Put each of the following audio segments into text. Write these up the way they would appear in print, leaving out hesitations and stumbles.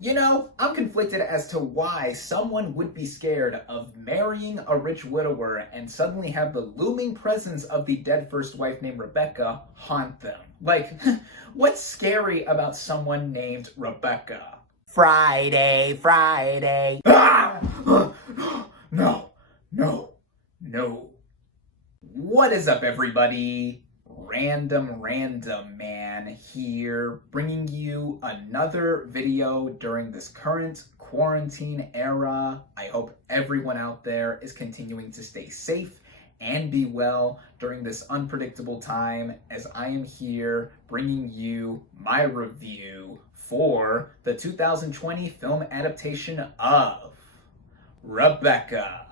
You know, I'm conflicted as to why someone would be scared of marrying a rich widower and suddenly have the looming presence of the dead first wife named Rebecca haunt them. Like, what's scary about someone named Rebecca? Friday, Friday. Ah! No, no, no. What is up, everybody? Random Man here, bringing you another video during this current quarantine era. I hope everyone out there is continuing to stay safe and be well during this unpredictable time, as I am here bringing you my review for the 2020 film adaptation of Rebecca.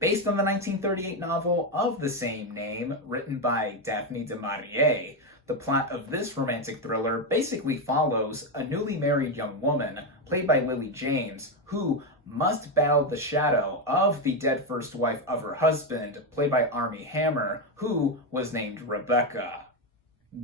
Based on the 1938 novel of the same name, written by Daphne du Maurier, the plot of this romantic thriller basically follows a newly married young woman, played by Lily James, who must battle the shadow of the dead first wife of her husband, played by Armie Hammer, who was named Rebecca.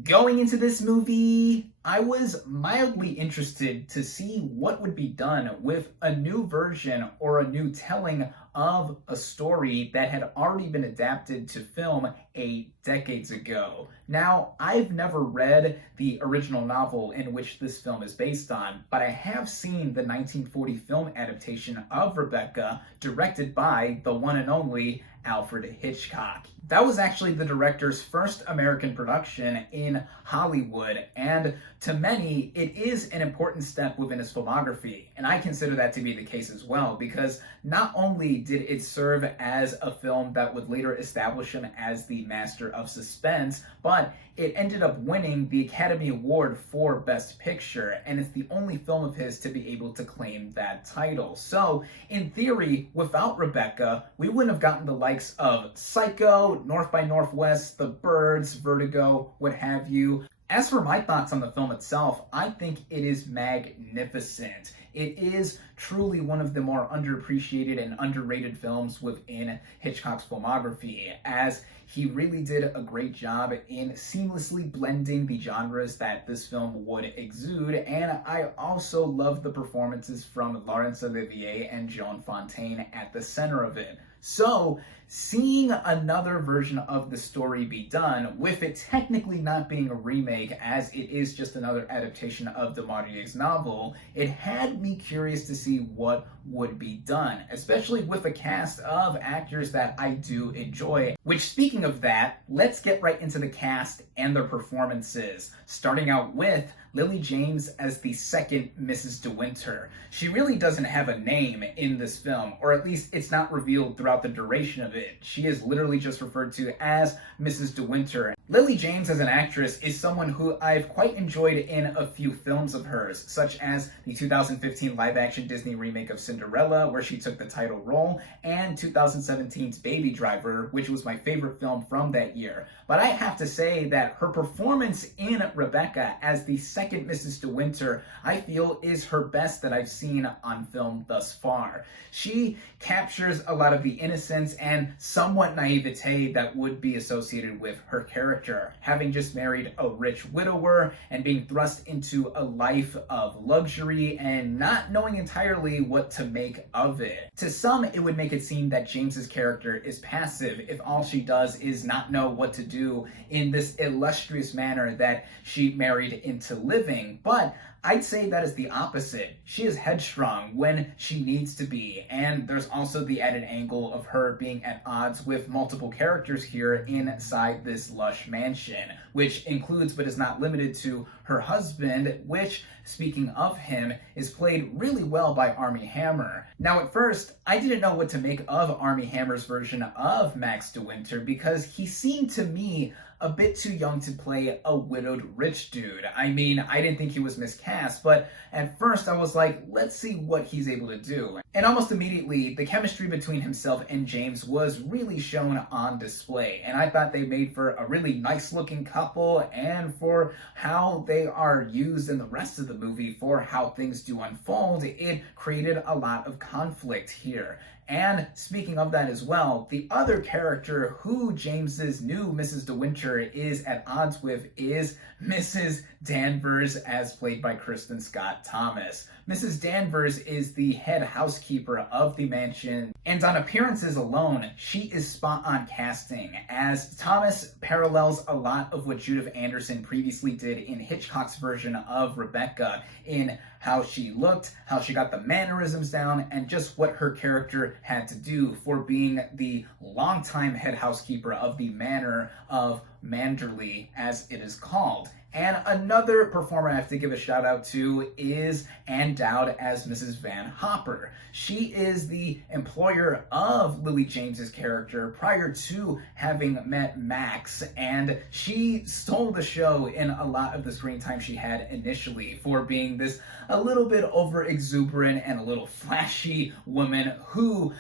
Going into this movie, I was mildly interested to see what would be done with a new version or a new telling of a story that had already been adapted to film 8 decades ago. Now, I've never read the original novel in which this film is based on, but I have seen the 1940 film adaptation of Rebecca, directed by the one and only Alfred Hitchcock. That was actually the director's first American production in Hollywood, and to many, it is an important step within his filmography, and I consider that to be the case as well, because not only did it serve as a film that would later establish him as the master of suspense, but it ended up winning the Academy Award for Best Picture, and it's the only film of his to be able to claim that title. So, in theory, without Rebecca, we wouldn't have gotten the likes of Psycho, North by Northwest, The Birds, Vertigo, what have you. As for my thoughts on the film itself, I think it is magnificent. It is truly one of the more underappreciated and underrated films within Hitchcock's filmography, as he really did a great job in seamlessly blending the genres that this film would exude, and I also love the performances from Laurence Olivier and Joan Fontaine at the center of it. So, seeing another version of the story be done, with it technically not being a remake as it is just another adaptation of du Maurier's novel, it had me curious to see what would be done, especially with a cast of actors that I do enjoy. Which, speaking of that, let's get right into the cast and their performances, starting out with Lily James as the second Mrs. De Winter. She really doesn't have a name in this film, or at least it's not revealed throughout the duration of it. She is literally just referred to as Mrs. De Winter. Lily James as an actress is someone who I've quite enjoyed in a few films of hers, such as the 2015 live-action Disney remake of Cinderella, where she took the title role, and 2017's Baby Driver, which was my favorite film from that year. But I have to say that her performance in Rebecca as the second Mrs. De Winter, I feel, is her best that I've seen on film thus far. She captures a lot of the innocence and somewhat naivete that would be associated with her character, having just married a rich widower and being thrust into a life of luxury and not knowing entirely what to make of it. To some, it would make it seem that James's character is passive if all she does is not know what to do in this illustrious manner that she married into living, but I'd say that is the opposite. She is headstrong when she needs to be, and there's also the added angle of her being at odds with multiple characters here inside this lush mansion, which includes but is not limited to her husband, which, speaking of him, is played really well by Armie Hammer. Now, at first, I didn't know what to make of Armie Hammer's version of Max De Winter, because he seemed to me a bit too young to play a widowed rich dude. I mean, I didn't think he was miscast, but at first I was like, let's see what he's able to do. And almost immediately, the chemistry between himself and James was really shown on display, and I thought they made for a really nice looking couple, and for how they are used in the rest of the movie for how things do unfold, it created a lot of conflict here. And speaking of that as well, the other character who James's new Mrs. De Winter is at odds with is Mrs. Danvers, as played by Kristen Scott Thomas. Mrs. Danvers is the head housekeeper of the mansion, and on appearances alone, she is spot on casting, as Thomas parallels a lot of what Judith Anderson previously did in Hitchcock's version of Rebecca, in how she looked, how she got the mannerisms down, and just what her character had to do for being the longtime head housekeeper of the manor of Manderley, as it is called. And another performer I have to give a shout out to is Ann Dowd as Mrs. Van Hopper. She is the employer of Lily James's character prior to having met Max, and she stole the show in a lot of the screen time she had initially for being this a little bit over exuberant and a little flashy woman who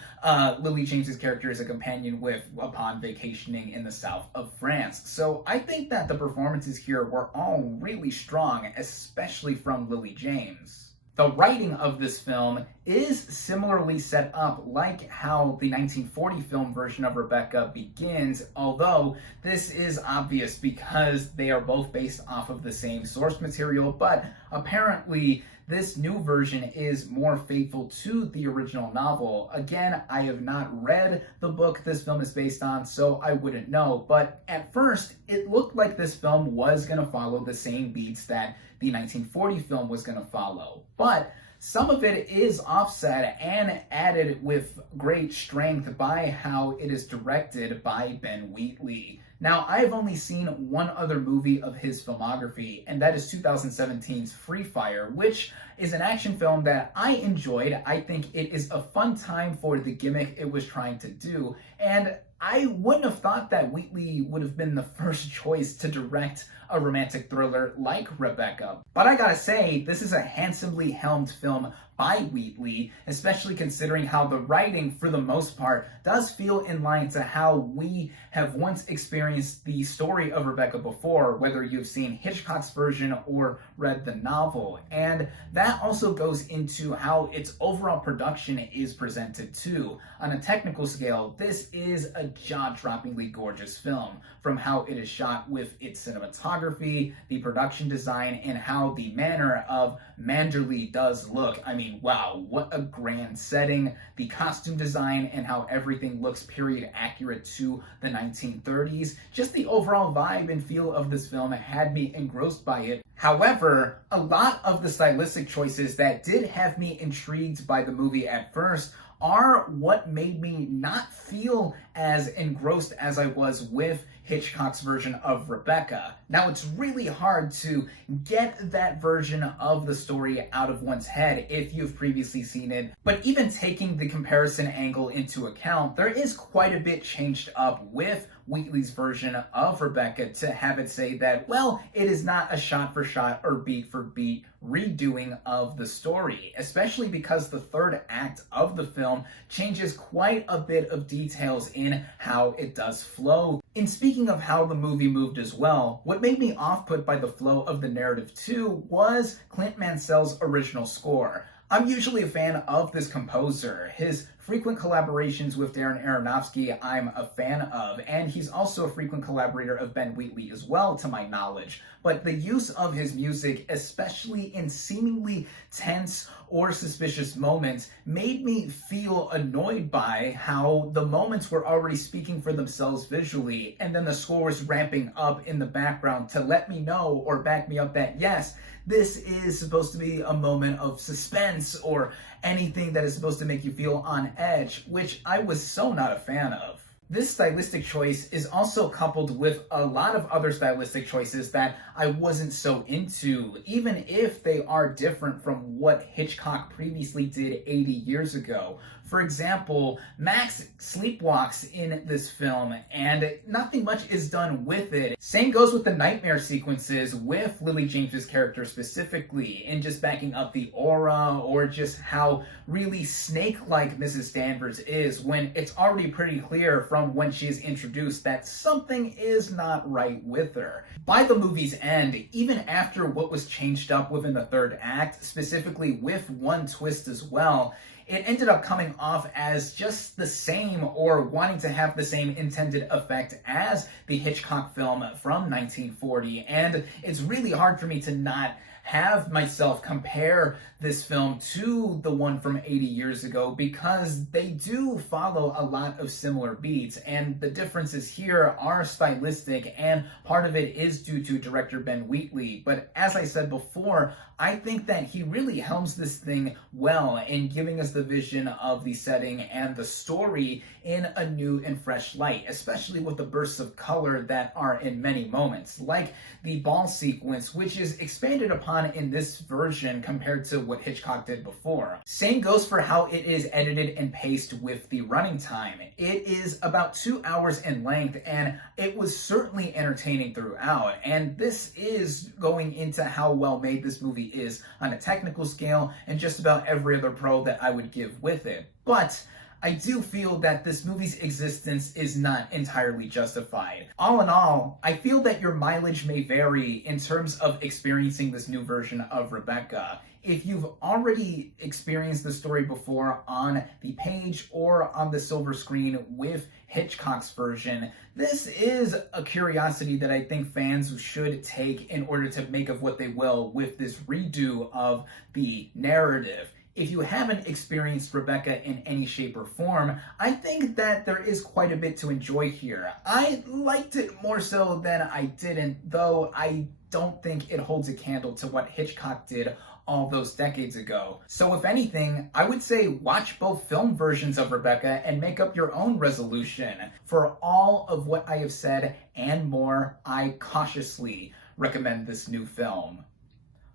Lily James's character is a companion with upon vacationing in the south of France. So I think that the performances here were all really strong, especially from Lily James. The writing of this film is similarly set up like how the 1940 film version of Rebecca begins, although this is obvious because they are both based off of the same source material, but apparently this new version is more faithful to the original novel. Again, I have not read the book this film is based on, so I wouldn't know, but at first it looked like this film was going to follow the same beats that the 1940 film was going to follow. But some of it is offset and added with great strength by how it is directed by Ben Wheatley. Now, I've only seen one other movie of his filmography, and that is 2017's Free Fire, which is an action film that I enjoyed. I think it is a fun time for the gimmick it was trying to do, and I wouldn't have thought that Wheatley would have been the first choice to direct a romantic thriller like Rebecca. But I gotta say, this is a handsomely helmed film by Wheatley, especially considering how the writing, for the most part, does feel in line to how we have once experienced the story of Rebecca before, whether you've seen Hitchcock's version or read the novel. And that also goes into how its overall production is presented too. On a technical scale, this is a jaw-droppingly gorgeous film, from how it is shot with its cinematography, the production design, and how the manor of Manderley does look. I mean, wow, what a grand setting. The costume design and how everything looks period accurate to the 1930s. Just the overall vibe and feel of this film had me engrossed by it. However, a lot of the stylistic choices that did have me intrigued by the movie at first are what made me not feel as engrossed as I was with Hitchcock's version of Rebecca. Now, it's really hard to get that version of the story out of one's head if you've previously seen it, but even taking the comparison angle into account, there is quite a bit changed up with Wheatley's version of Rebecca to have it say that, well, it is not a shot-for-shot or beat-for-beat redoing of the story, especially because the third act of the film changes quite a bit of details in how it does flow. In speaking of how the movie moved as well, what made me off-put by the flow of the narrative too was Clint Mansell's original score. I'm usually a fan of this composer. His frequent collaborations with Darren Aronofsky I'm a fan of, and he's also a frequent collaborator of Ben Wheatley as well, to my knowledge. But the use of his music, especially in seemingly tense or suspicious moments, made me feel annoyed by how the moments were already speaking for themselves visually, and then the score was ramping up in the background to let me know or back me up that, yes, this is supposed to be a moment of suspense or anything that is supposed to make you feel on edge, which I was so not a fan of. This stylistic choice is also coupled with a lot of other stylistic choices that I wasn't so into, even if they are different from what Hitchcock previously did 80 years ago. For example, Max sleepwalks in this film, and nothing much is done with it. Same goes with the nightmare sequences with Lily James's character specifically, in just backing up the aura, or just how really snake-like Mrs. Danvers is, when it's already pretty clear from from when she is introduced that something is not right with her. By the movie's end, even after what was changed up within the third act, specifically with one twist as well, it ended up coming off as just the same, or wanting to have the same intended effect as the Hitchcock film from 1940. And it's really hard for me to not have myself compare this film to the one from 80 years ago, because they do follow a lot of similar beats, and the differences here are stylistic, and part of it is due to director Ben Wheatley. But as I said before, I think that he really helms this thing well in giving us the vision of the setting and the story in a new and fresh light, especially with the bursts of color that are in many moments, like the ball sequence, which is expanded upon in this version compared to what Hitchcock did before. Same goes for how it is edited and paced with the running time. It is about 2 hours in length, and it was certainly entertaining throughout, and this is going into how well made this movie is on a technical scale, and just about every other pro that I would give with it. But I do feel that this movie's existence is not entirely justified. All in all, I feel that your mileage may vary in terms of experiencing this new version of Rebecca. If you've already experienced the story before on the page or on the silver screen with Hitchcock's version, this is a curiosity that I think fans should take in order to make of what they will with this redo of the narrative. If you haven't experienced Rebecca in any shape or form, I think that there is quite a bit to enjoy here. I liked it more so than I didn't, though I don't think it holds a candle to what Hitchcock did all those decades ago. So if anything, I would say watch both film versions of Rebecca and make up your own resolution. For all of what I have said and more, I cautiously recommend this new film.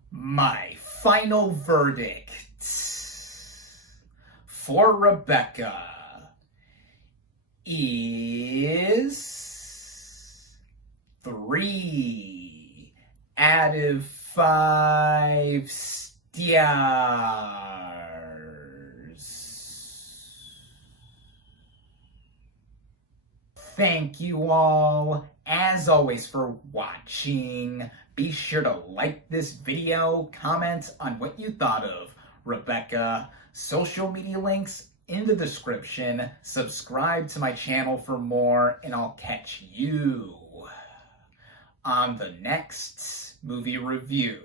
My final verdict for Rebecca is 3 out of 5 stars. Thank you all, as always, for watching. Be sure to like this video, comment on what you thought of Rebecca, social media links in the description, subscribe to my channel for more, and I'll catch you on the next movie review.